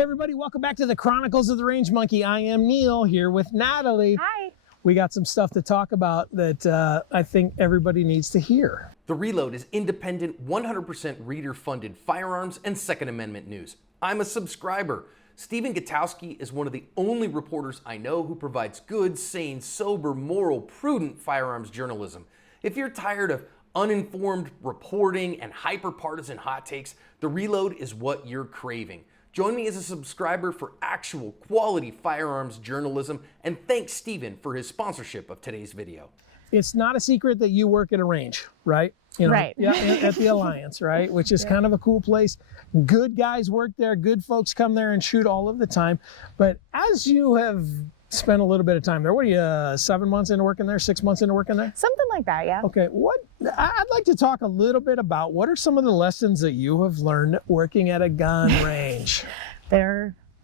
Hey everybody, welcome back to the Chronicles of the Range Monkey. I am Neil here with Natalie. Hi. We got some stuff to talk about that I think everybody needs to hear. The Reload is independent, 100% reader-funded firearms and Second Amendment news. I'm a subscriber. Stephen Gutowski is one of the only reporters I know who provides good, sane, sober, moral, prudent firearms journalism. If you're tired of uninformed reporting and hyper-partisan hot takes, The Reload is what you're craving. Join me as a subscriber for actual quality firearms journalism, and thanks Stephen for his sponsorship of today's video. It's not a secret that you work at a range, right? You know, Right. Yeah, at the Alliance, right? Which is kind of a cool place. Good guys work there. Good folks come there and shoot all of the time. But as you have spent a little bit of time there, what are you, 7 months into working there, 6 months into working there? Something like that, yeah. Okay, I'd like to talk a little bit about what are some of the lessons that you have learned working at a gun range?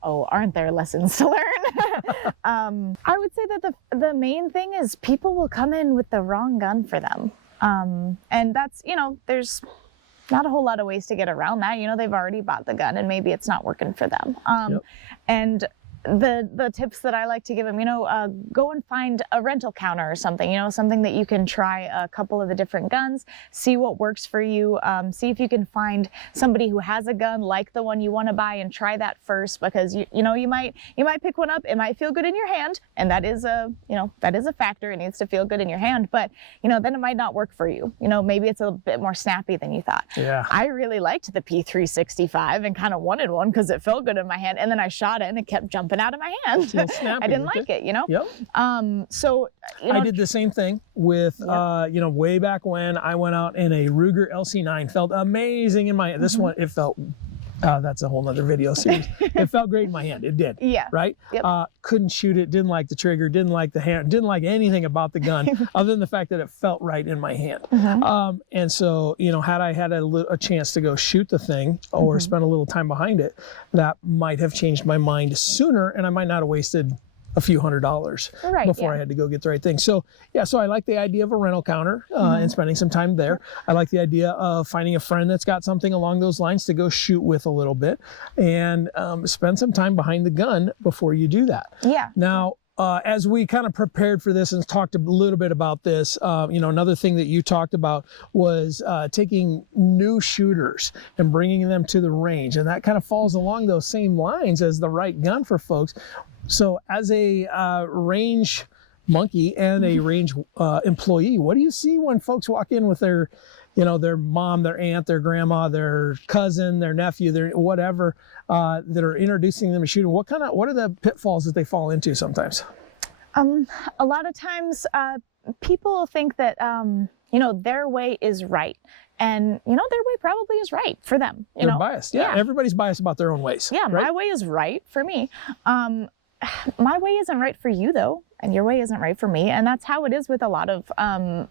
Aren't there lessons to learn? I would say that the main thing is people will come in with the wrong gun for them. And that's, there's not a whole lot of ways to get around that. They've already bought the gun and maybe it's not working for them. And the tips that I like to give them, go and find a rental counter or something, something that you can try a couple of the different guns, see what works for you, see if you can find somebody who has a gun like the one you want to buy and try that first, because you might pick one up, it might feel good in your hand, and that is a factor. It needs to feel good in your hand, but then it might not work for you. Maybe it's a bit more snappy than you thought. Yeah. I really liked the P365 and kind of wanted one because it felt good in my hand, and then I shot it and it kept jumping out of my hand. Snappy, I didn't like it, Yep. So I did the same thing with, way back when I went out in a Ruger LC9, felt amazing in my, this one, it felt, that's a whole nother video series. It felt great in my hand. It did. Yeah. Right? Yep. Couldn't shoot it, didn't like the trigger, didn't like the hand, didn't like anything about the gun other than the fact that it felt right in my hand. And so, had I had a chance to go shoot the thing or spend a little time behind it, that might have changed my mind sooner, and I might not have wasted a few $100s before I had to go get the right thing. So I like the idea of a rental counter and spending some time there. I like the idea of finding a friend that's got something along those lines to go shoot with a little bit, and spend some time behind the gun before you do that. Yeah. Now, as we kind of prepared for this and talked a little bit about this, another thing that you talked about was taking new shooters and bringing them to the range. And that kind of falls along those same lines as the right gun for folks. So as a range monkey and a range employee, what do you see when folks walk in with their mom, their aunt, their grandma, their cousin, their nephew, their whatever, that are introducing them to shooting? What are the pitfalls that they fall into sometimes? A lot of times people think that, their way is right. And, their way probably is right for them. They're biased. Yeah, everybody's biased about their own ways. Yeah, right? My way is right for me. My way isn't right for you, though, and your way isn't right for me. And that's how it is with a lot of, I don't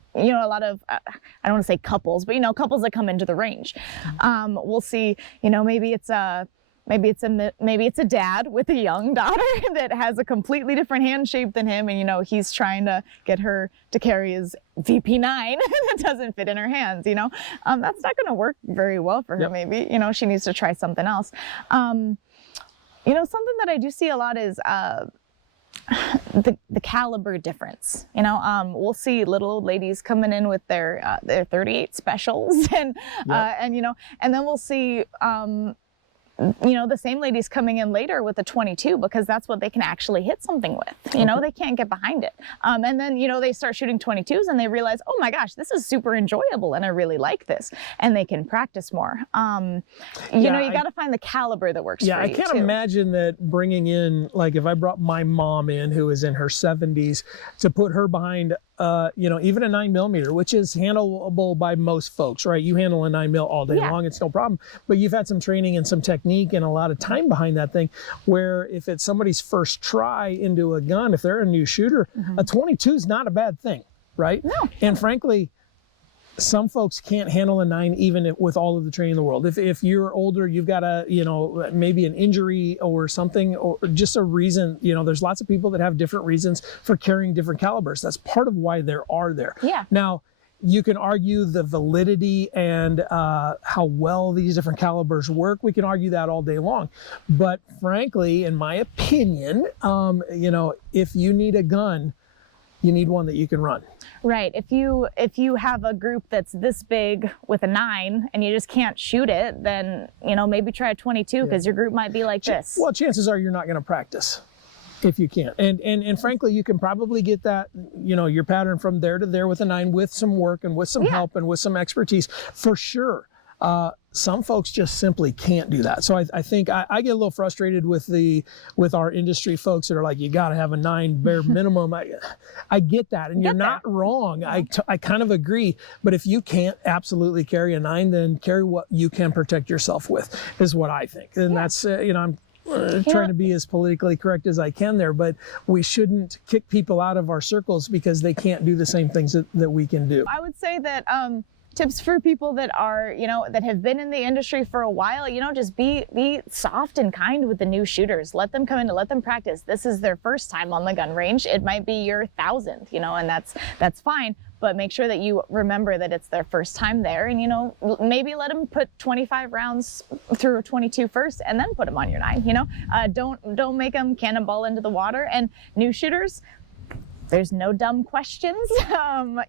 want to say couples, but, couples that come into the range. We'll see, maybe it's a dad with a young daughter that has a completely different hand shape than him, and he's trying to get her to carry his VP9 that doesn't fit in her hands. That's not going to work very well for her. Maybe she needs to try something else. Something that I do see a lot is the caliber difference. We'll see little old ladies coming in with their 38 specials, and then we'll see the same ladies coming in later with a 22, because that's what they can actually hit something with. They can't get behind it. And then, they start shooting 22s and they realize, oh my gosh, this is super enjoyable and I really like this. And they can practice more. You got to find the caliber that works for you. Yeah, I can't imagine that bringing in, like if I brought my mom in who is in her 70s to put her behind even a 9mm, which is handleable by most folks, right? You handle a 9mm all day long, it's no problem. But you've had some training and some technique and a lot of time behind that thing, where if it's somebody's first try into a gun, if they're a new shooter, a 22 is not a bad thing, right? No. And frankly, some folks can't handle a 9 even with all of the training in the world. If you're older, you've got maybe an injury or something, or just a reason, there's lots of people that have different reasons for carrying different calibers. That's part of why there are there. Yeah. Now, you can argue the validity and how well these different calibers work. We can argue that all day long. But frankly, in my opinion, if you need a gun, you need one that you can run. Right. If you have a group that's this big with a 9 and you just can't shoot it, then maybe try a 22 because your group might be like this. Well, chances are you're not going to practice if you can't. And frankly, you can probably get that, your pattern from there to there with a 9 with some work and with some help and with some expertise for sure. Some folks just simply can't do that. So I think I get a little frustrated with our industry folks that are like, you got to have a 9 bare minimum. I get that, and you're not wrong. I kind of agree. But if you can't absolutely carry a 9, then carry what you can protect yourself with, is what I think. And that's I'm trying to be as politically correct as I can there, but we shouldn't kick people out of our circles because they can't do the same things that we can do. I would say that tips for people that are, that have been in the industry for a while, just be soft and kind with the new shooters. Let them come in and let them practice. This is their first time on the gun range. It might be your 1,000th, and that's fine. But make sure that you remember that it's their first time there, and maybe let them put 25 rounds through a 22 first, and then put them on your 9. Don't make them cannonball into the water. And new shooters, there's no dumb questions.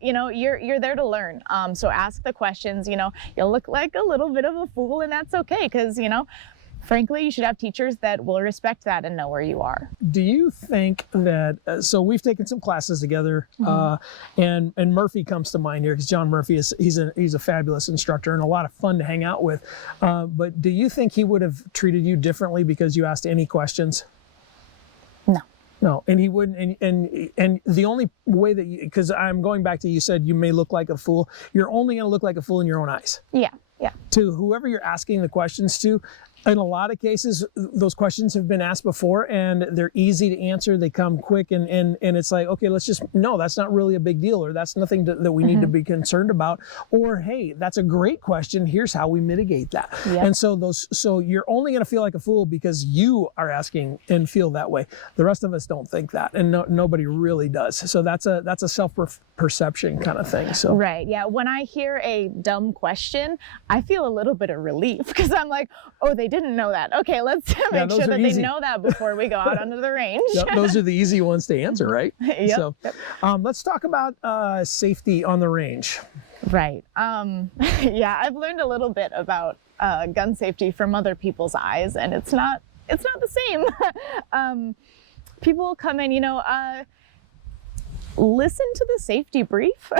You're there to learn. So ask the questions. You'll look like a little bit of a fool, and that's okay, because frankly, you should have teachers that will respect that and know where you are. Do you think that, so we've taken some classes together, and Murphy comes to mind here, because John Murphy he's a fabulous instructor and a lot of fun to hang out with. But do you think he would have treated you differently because you asked any questions? No, and he wouldn't, and the only way that because I'm going back to, you said you may look like a fool. You're only going to look like a fool in your own eyes. Yeah. To whoever you're asking the questions to. In a lot of cases, those questions have been asked before and they're easy to answer. They come quick and it's like, okay, no, that's not really a big deal, or that's nothing that we need to be concerned about. Or, hey, that's a great question. Here's how we mitigate that. Yep. And so you're only going to feel like a fool because you are asking and feel that way. The rest of us don't think that, and nobody really does. So that's a self-perception kind of thing. So right, yeah. When I hear a dumb question, I feel a little bit of relief because I'm like, oh, they didn't know that. Okay, let's make sure that they know that before we go out onto the range. Yep, those are the easy ones to answer, right? Yep. So, let's talk about safety on the range. Right. Yeah, I've learned a little bit about gun safety from other people's eyes, and it's not the same. People come in, listen to the safety brief,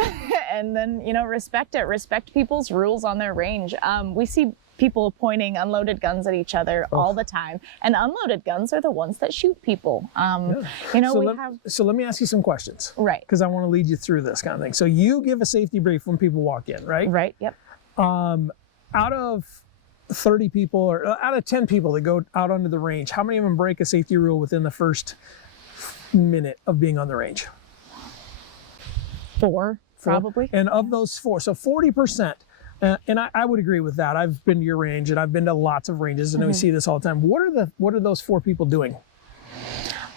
and then respect people's rules on their range. We see people pointing unloaded guns at each other all the time, and unloaded guns are the ones that shoot people. So let me ask you some questions, right? Because I want to lead you through this kind of thing. So you give a safety brief when people walk in, right? Right. Yep. Out of 30 people, or out of 10 people that go out onto the range, how many of them break a safety rule within the first minute of being on the range? 4, probably. And of those 4, so 40%. And I would agree with that. I've been to your range, and I've been to lots of ranges, and we see this all the time. What are those 4 people doing?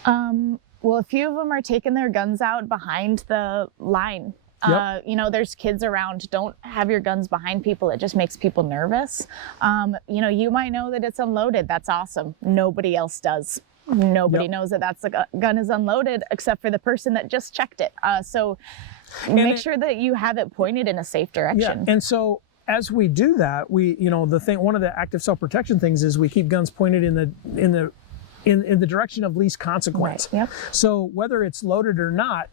Well, a few of them are taking their guns out behind the line. Yep. There's kids around. Don't have your guns behind people. It just makes people nervous. You might know that it's unloaded. That's awesome. Nobody else does. Nobody knows that the gun is unloaded except for the person that just checked it. So make sure that you have it pointed in a safe direction. Yeah. And so as we do that, one of the active self-protection things is we keep guns pointed in the direction of least consequence. Right. Yep. So whether it's loaded or not,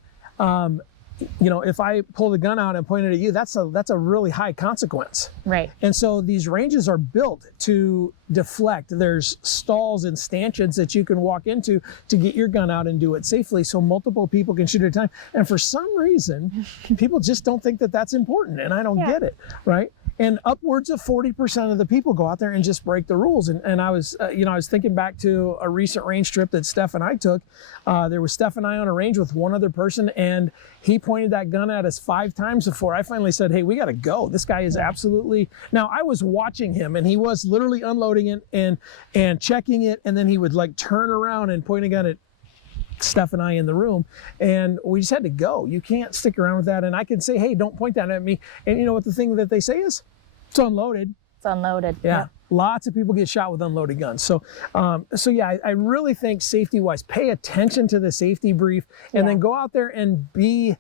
if I pull the gun out and point it at you, that's a really high consequence. Right. And so these ranges are built to deflect. There's stalls and stanchions that you can walk into to get your gun out and do it safely, so multiple people can shoot at a time. And for some reason, people just don't think that that's important, and I don't get it, right? And upwards of 40% of the people go out there and just break the rules. And I was thinking back to a recent range trip that Steph and I took. There was Steph and I on a range with one other person, and he pointed that gun at us 5 times before I finally said, hey, we got to go. This guy is absolutely... Now, I was watching him, and he was literally unloading it and checking it, and then he would turn around and point a gun at Steph and I in the room, and we just had to go. You can't stick around with that. And I can say, hey, don't point that at me. And you know what the thing that they say is? It's unloaded. It's unloaded. Yeah. Yep. Lots of people get shot with unloaded guns. So, yeah, I really think safety-wise, pay attention to the safety brief, and then go out there and be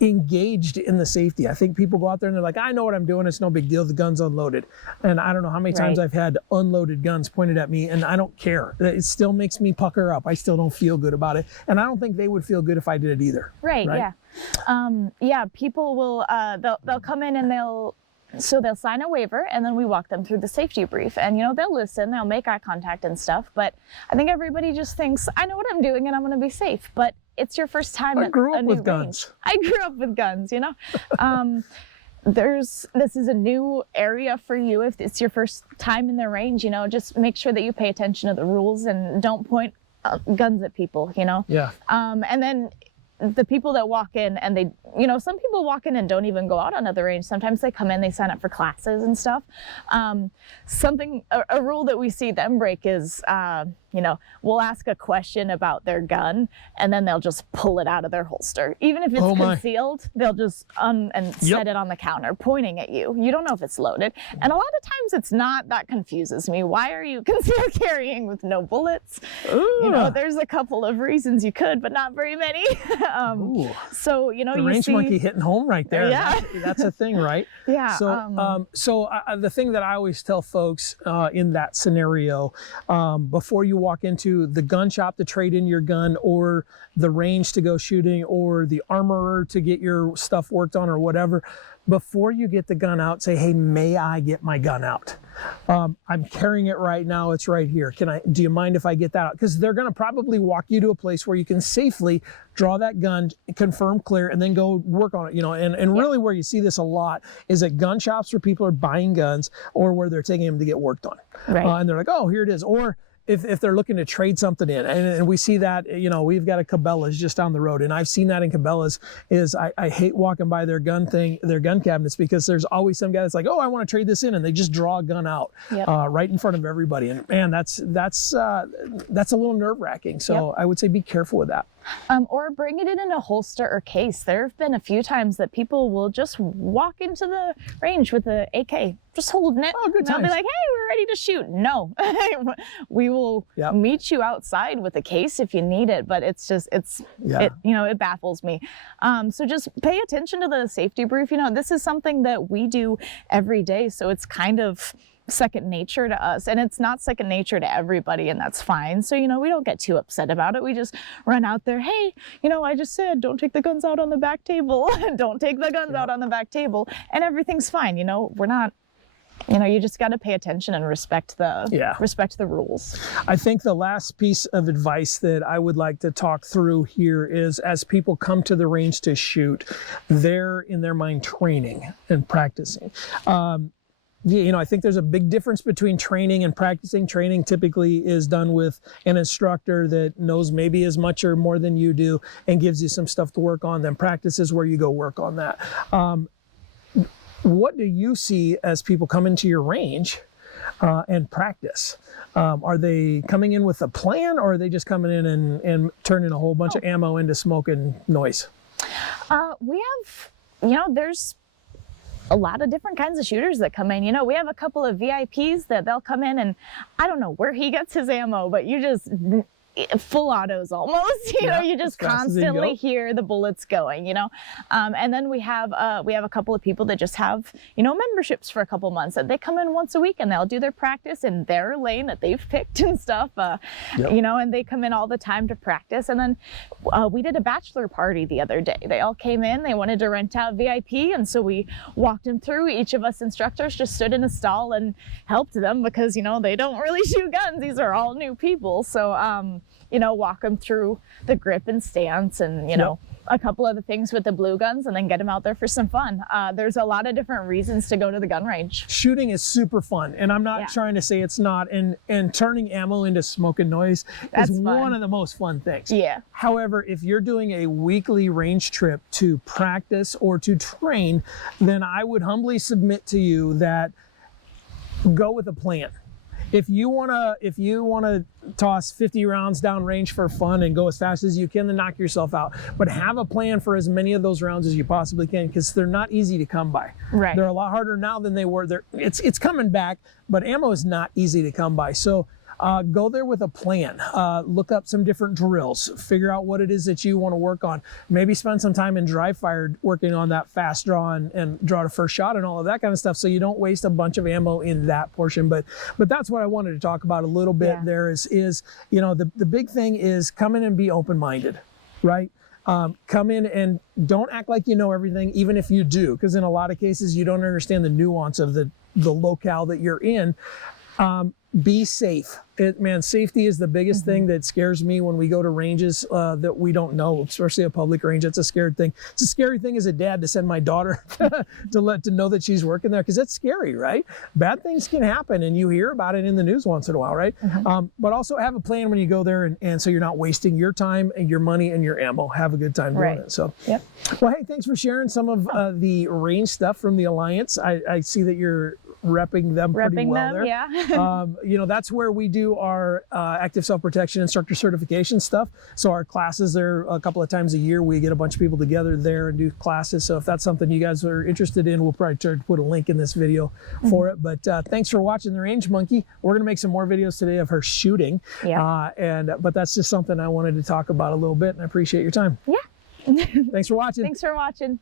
engaged in the safety. I think people go out there and they're like, I know what I'm doing. It's no big deal. The gun's unloaded. And I don't know how many times I've had unloaded guns pointed at me, and I don't care. It still makes me pucker up. I still don't feel good about it. And I don't think they would feel good if I did it either. Right. Yeah. People will, they'll come in and they'll sign a waiver, and then we walk them through the safety brief, and they'll listen, they'll make eye contact and stuff, but I think everybody just thinks, I know what I'm doing and I'm going to be safe, but it's your first time I grew up with guns. I grew up with guns, this is a new area for you. If it's your first time in the range, just make sure that you pay attention to the rules and don't point guns at people, Yeah. And then the people that walk in and they, some people walk in and don't even go out onto the range. Sometimes they come in, they sign up for classes and stuff. A rule that we see them break is, we'll ask a question about their gun and then they'll just pull it out of their holster. Even if it's concealed, they'll just set it on the counter, pointing at you. You don't know if it's loaded. And a lot of times it's not. That confuses me. Why are you concealed carrying with no bullets? Ooh. There's a couple of reasons you could, but not very many. So, the range monkey hitting home right there. Yeah. That's a thing, right? Yeah. So the thing that I always tell folks in that scenario, before you walk into the gun shop to trade in your gun, or the range to go shooting, or the armorer to get your stuff worked on, or whatever, before you get the gun out, say, hey, may I get my gun out? I'm carrying it right now. It's right here. Do you mind if I get that out? Because they're going to probably walk you to a place where you can safely draw that gun, confirm clear, and then go work on it. And really where you see this a lot is at gun shops where people are buying guns, or where they're taking them to get worked on. Right. And they're like, oh, here it is. Or if they're looking to trade something in, and we see that, we've got a Cabela's just down the road, and I've seen that in Cabela's. I hate walking by their gun cabinets, because there's always some guy that's like, oh, I want to trade this in, and they just draw a gun out right in front of everybody, and man, that's a little nerve-wracking. So I would say be careful with that. Or bring it in a holster or case. There have been a few times that people will just walk into the range with the AK, just holding it. Oh, good and they'll be like, hey, we're ready to shoot. No, we will meet you outside with a case if you need it, but it baffles me. So just pay attention to the safety brief. This is something that we do every day, so it's kind of second nature to us, and it's not second nature to everybody, and that's fine. So we don't get too upset about it. We just run out there, hey, I just said don't take the guns out on the back table. Don't take the guns out on the back table, and everything's fine. We're not, you just got to pay attention and respect the rules. I think the last piece of advice that I would like to talk through here is, as people come to the range to shoot, they're in their mind training and practicing. I think there's a big difference between training and practicing. Training typically is done with an instructor that knows maybe as much or more than you do and gives you some stuff to work on. Then practice is where you go work on that. What do you see as people come into your range and practice? Are they coming in with a plan, or are they just coming in and turning a whole bunch of ammo into smoke and noise? We have, there's a lot of different kinds of shooters that come in. We have a couple of VIPs that they'll come in, and I don't know where he gets his ammo, but you just full autos almost, you just constantly hear the bullets going, and then we have a couple of people that just have, memberships for a couple months, that they come in once a week and they'll do their practice in their lane that they've picked and stuff, and they come in all the time to practice. And then we did a bachelor party the other day. They all came in, they wanted to rent out VIP, and so we walked them through. Each of us instructors just stood in a stall and helped them, because they don't really shoot guns. These are all new people, so walk them through the grip and stance, and a couple other things with the blue guns, and then get them out there for some fun. There's a lot of different reasons to go to the gun range. Shooting is super fun, and I'm not trying to say it's not, and turning ammo into smoke and noise is one of the most fun things. Yeah. However, if you're doing a weekly range trip to practice or to train, then I would humbly submit to you that go with a plan. if you wanna toss 50 rounds downrange for fun and go as fast as you can, then knock yourself out. But have a plan for as many of those rounds as you possibly can, because they're not easy to come by. Right. They're a lot harder now than they were. It's coming back, but ammo is not easy to come by. So go there with a plan. Look up some different drills. Figure out what it is that you want to work on. Maybe spend some time in dry fire working on that fast draw and draw the first shot and all of that kind of stuff, so you don't waste a bunch of ammo in that portion. But that's what I wanted to talk about a little bit. Yeah. There is the big thing is come in and be open-minded, right? Come in and don't act like you know everything, even if you do, because in a lot of cases you don't understand the nuance of the locale that you're in. Be safe. Safety is the biggest thing that scares me when we go to ranges that we don't know, especially a public range. It's a scared thing. It's a scary thing as a dad to send my daughter to know that she's working there, because it's scary, right? Bad things can happen, and you hear about it in the news once in a while, right? But also have a plan when you go there, and so you're not wasting your time and your money and your ammo. Have a good time doing it. So, Yep. Well, hey, thanks for sharing some of the range stuff from the Alliance. I see that you're repping them pretty well there. Yeah. That's where we do our active self-protection instructor certification stuff. So our classes there a couple of times a year, we get a bunch of people together there and do classes. So if that's something you guys are interested in, we'll probably try to put a link in this video for it. But thanks for watching the Range Monkey. We're gonna make some more videos today of her shooting. Yeah. But that's just something I wanted to talk about a little bit, and I appreciate your time. Yeah. Thanks for watching. Thanks for watching.